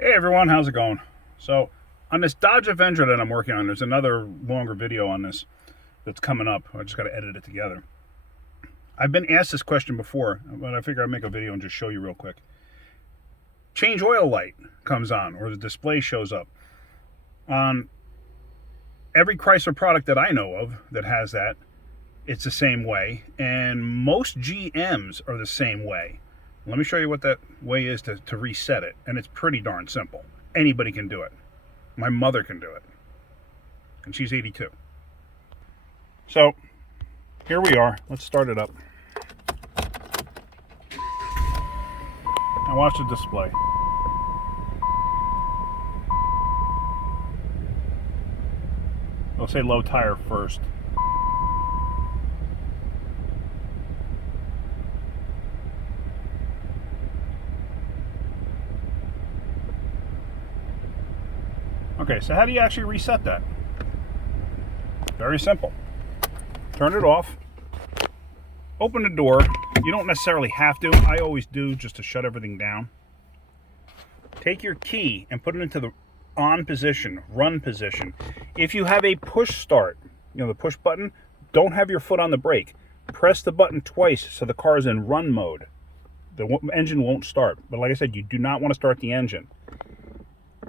Hey everyone, how's it going? So, on this Dodge Avenger that I'm working on, there's another longer video on this that's coming up. I just got to edit it together. I've been asked this question before, but I figure I'd make a video and just show you real quick. Change oil light comes on, or the display shows up. On every Chrysler product that I know of that has that, it's the same way, and most GMs are the same way. Let me show you what that way is to reset it, and it's pretty darn simple. Anybody can do it. My mother can do it, and she's 82. So, here we are. Let's start it up. Now watch the display. It'll say low tire first. Okay, so how do you actually reset that? Very simple. Turn it off. Open the door. You don't necessarily have to. I always do, just to shut everything down. Take your key and put it into the on position, run position. If you have a push start, the push button, don't have your foot on the brake. Press the button twice so the car is in run mode. The engine won't start. But like I said, you do not want to start the engine.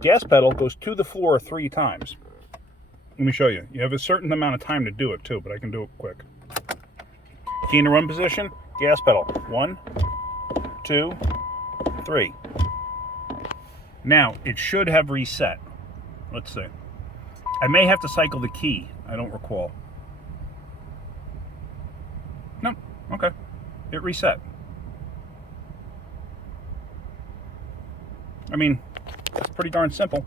Gas pedal goes to the floor 3 times. Let me show you. You have a certain amount of time to do it too, but I can do it quick. Key in the run position, gas pedal. 1, 2, 3. Now, it should have reset. Let's see. I may have to cycle the key. I don't recall. No, okay. It reset. I mean, that's pretty darn simple.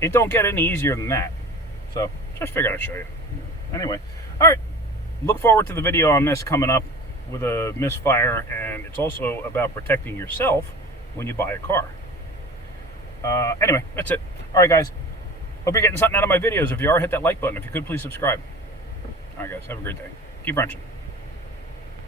It don't get any easier than that. So, just figured I'd show you. Anyway, all right. Look forward to the video on this coming up with a misfire, and it's also about protecting yourself when you buy a car. Anyway, that's it. All right, guys. Hope you're getting something out of my videos. If you are, hit that like button. If you could, please subscribe. All right, guys. Have a great day. Keep wrenching.